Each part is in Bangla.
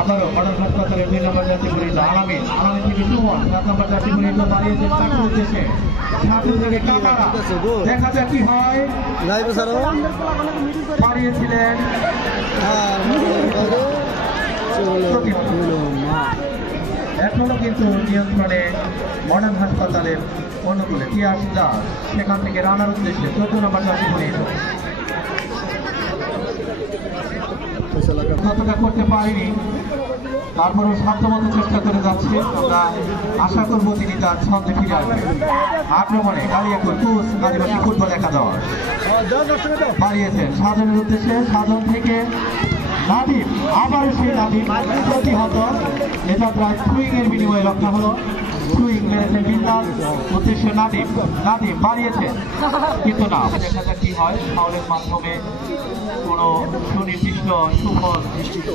আবারও মডার্ন হাসপাতালের 2 নম্বর যাত্রী পরিহিত আলামিন থেকে সুমন 7 নম্বর যাত্রী পরিহিত বাড়িয়েছে চাকরির উদ্দেশ্যে সাথে থেকে কামারা দেখা যাক কি হয় বাড়িয়েছিলেন এখনো কিন্তু নিয়ন্ত্রণে মডার্ন হাসপাতালের অনুকূলে তিয়াস দাস সেখান থেকে রানার উদ্দেশ্যে 14 নম্বর যাত্রী পরিহিত কতটা করতে পারিনি তারপরেও সাধ্যমতো চেষ্টা করে যাচ্ছে আমরা আশা করবো তিনি তার ছন্দে ফিরে আসবেন আক্রমণে কালিয়াকুর কুচ আদিবাসী ফুটবল একাদশ বাড়িয়েছেন সাধনের উদ্দেশ্যে সাধন থেকে নাদিম আবার সেই নাদিম প্রতিহত এটা প্রায় সুইং এর বিনিময়ে রক্ষা হলো সুইং মেরেছেন বিন্দাস উদ্দেশ্যে নাদিম বাড়িয়েছেন কিন্তু না দেখা যাক কি হয় ফাউলের মাধ্যমে কোনো সুনির্দিষ্ট সুফল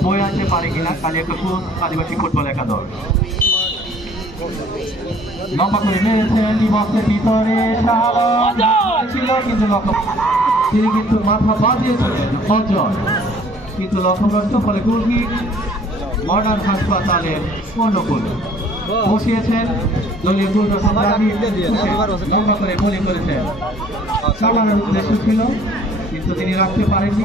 বয়ে আনতে পারে কিনা কালিয়াকুর আদিবাসী ফুটবল একাদশ লম্বা করে মেরেছেন ডিবক্সের ভিতরে ছিল কিন্তু লক্ষ্য তিনি কিন্তু মাথা বাজিয়েছিলেন অজয় কিন্তু লক্ষ্যগ্রস্ত ফলে গোলকিক মডার্ন হাসপাতালের অনুকূলে বসিয়েছেন দলীয় লম্বা করে বোলিং করেছেন কামানোর উদ্দেশ্য ছিল কিন্তু তিনি রাখতে পারেননি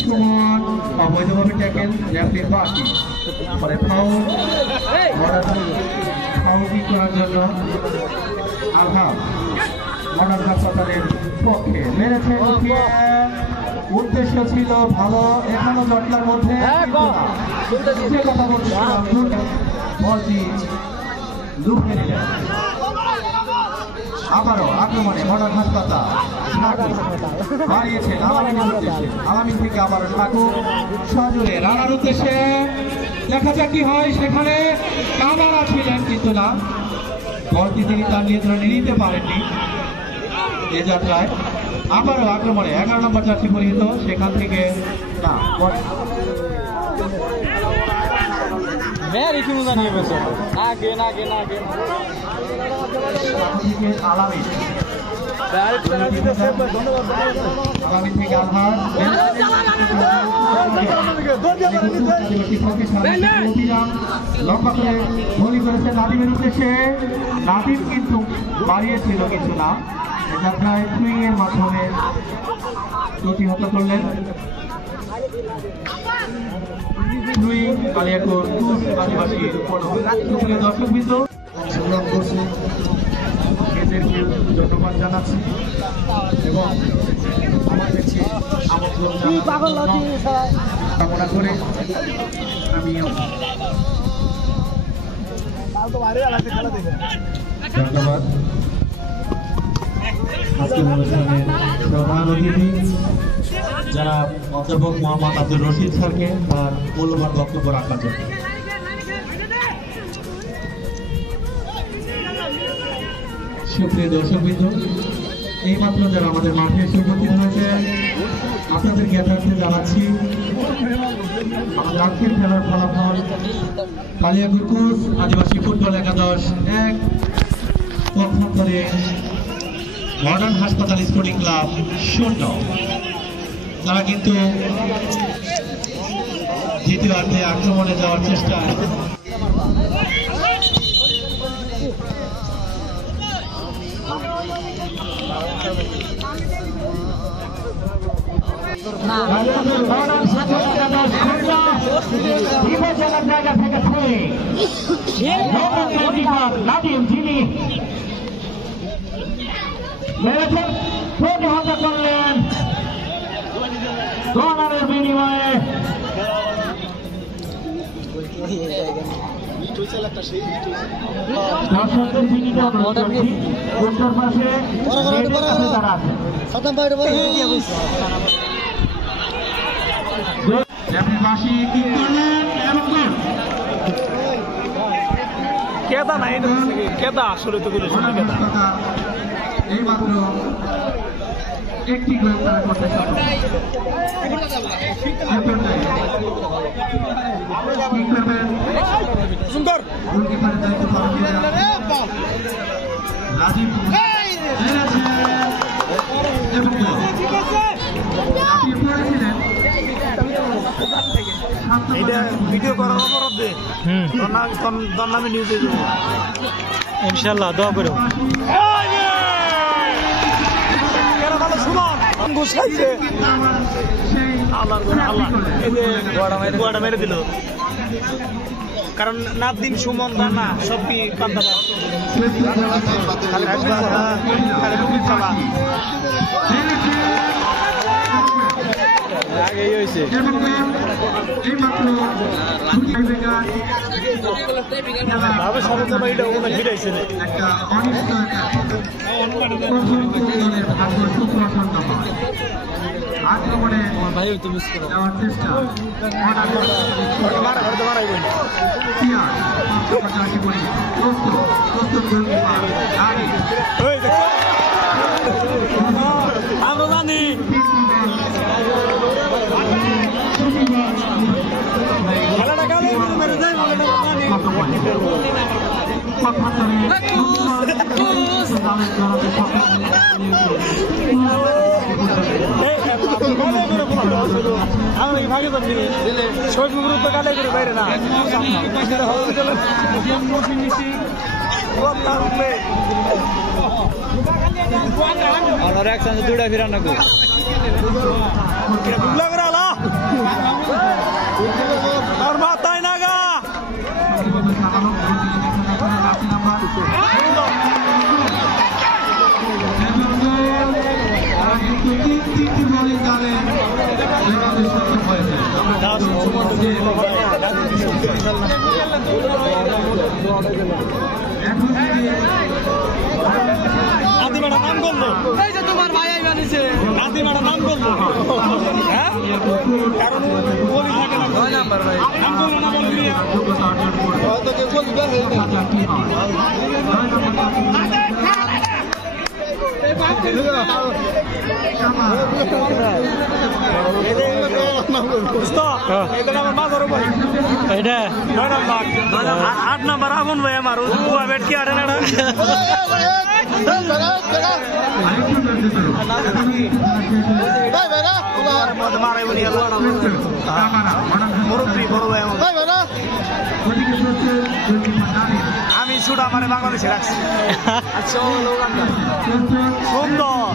সুমন অবৈধভাবে ট্যাকেল রেফারির বাকি ফলে ফাউল করার জন্য আঘাত মডার্ন হাসপাতালের পক্ষে মেরেছে উদ্দেশ্য ছিল ভালো এখনো জটলার মধ্যে যে কথা বলছিলাম বলটি লুফে নিলেন আবারও আক্রমণে মডার্ন হাসপাতাল বাড়িয়েছেন আলামিন থেকে আবারও ঠাকুর সজোরে রানার উদ্দেশ্যে দেখা যাক কি হয় সেখানে কামারা ছিলেন কিন্তু না বলটি তিনি তার নিয়ন্ত্রণে নিতে পারেননি এ যাত্রায় আবারও আক্রমণে 11 নম্বর জার্সি পরিহিত সেখান থেকে না আলামিন থেকে আলহার লম্বা করে বলি করেছে নাদিমের উদ্দেশ্যে নাদিম কিন্তু বাড়িয়েছিল কিছু না যাত্রায় সুইং এর মাধ্যমে প্রতিহত করলেন সুইং কালিয়াকুর আদিবাসী দর্শকবৃন্দ সংগ্রাম করছে এদেরকে ধন্যবাদ জানাচ্ছি এবং আমার কাছে আমন্ত্রণ কামনা করে আমিও ধন্যবাদ আজকের অনুষ্ঠানের প্রধান অতিথি যারা অধ্যাপক মোহাম্মদ আব্দুল রশিদ স্যারকে তার মূল্যবান বক্তব্য রাখার জন্য সুপ্রিয় দর্শকবৃন্দ এইমাত্র যারা আমাদের মাঠে এসে উপস্থিত হয়েছে আপনাদের জ্ঞাতার্থে জানাচ্ছি আমাদের আজকের খেলার ফলাফল কালিয়াকুর কুচ আদিবাসী ফুটবল একাদশ 1 পক্ষান্তরে মডার্ন হাসপাতাল স্পোর্টিং ক্লাব 0 তারা কিন্তু দ্বিতীয়ার্ধে আক্রমণে যাওয়ার চেষ্টায় জায়গা থেকে যিনি মেরেছেন প্রতিহত করলেন কর্নারের বিনিময়ে দর্শকদের চিঠিতে অনুরোধ করছি উত্তর পাশে তারা আছে বাসী কি করলেন এবং কেদা নাই কেদা আসলে তো এই মাত্র একটি গোল তারা করতে রাজীব ভিডিও করার অপরাধ দে তোর নামে নিউজে দেবো ইনশাল্লাহ দোয়া করো গুছাইছে আল্লাহ মেরে দিল কারণ নাদিম সুমন দানা সব কি পান্তা আগেই হয়েছে সরঞ্জাম এটা ওখানে ফিরাইছে ভাই তো মিস করো আমরা জানি খেলাটা কালে মেরে দেয় আমরা ভাগে যাচ্ছি শহীদ মুখ তো কালে করে বাইরে না একসাথে দুটা ফিরান না আর মাথায় নাগা আদিমাটা নাম করলো এই যে তোমার ভাই বানিয়েছে আদিমাটা নাম করলো হ্যাঁ কারণ বলি থাকে না 9 নাম্বার ভাই নাম করলো না বলবি তো কে বলবি आठ नंबर आगुन भाई हमारो बैठ के आ रहे আমি শুট আমার বাংলাদেশে রাখছি সুন্দর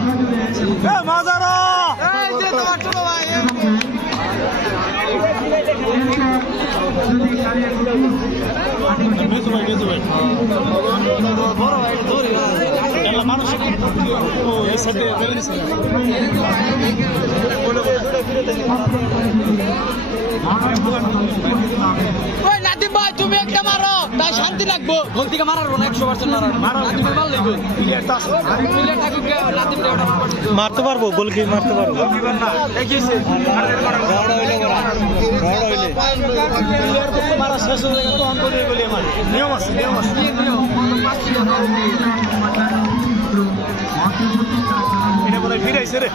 মাজারো মানুষ নাদিম ভাই তুমি একটা মারো তাই শান্তি লাগবো গোল থেকে মারার 100% মারতে পারবো গোল কি মারতে পারবো মারা শেষ হয়ে গেল নিয়ম আছে এটা বলে ফিরাইছে রে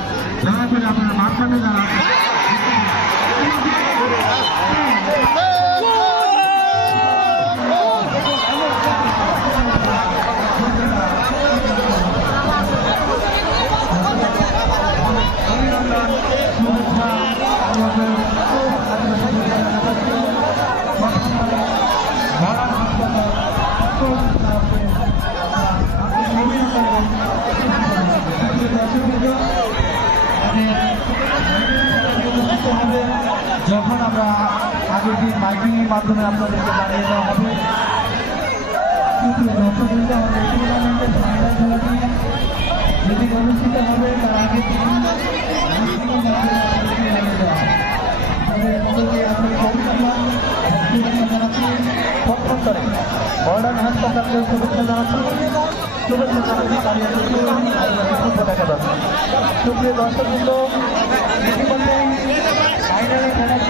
যখন আমরা আগের দিন মাইকিং এর মাধ্যমে আপনাদেরকে জানিয়ে দেওয়া হবে কিন্তু দর্শকবৃন্দ আমাদের টুর্নামেন্টের ফাইনাল খেলাটি যেদিন অনুষ্ঠিত হবে তার আগের দিন মডার্ন হাসপাতালকে শুভেচ্ছা জানাচ্ছি দেখা যাচ্ছে সুপ্রিয় দর্শকবৃন্দ ইতিমধ্যে ফাইনালে খেলার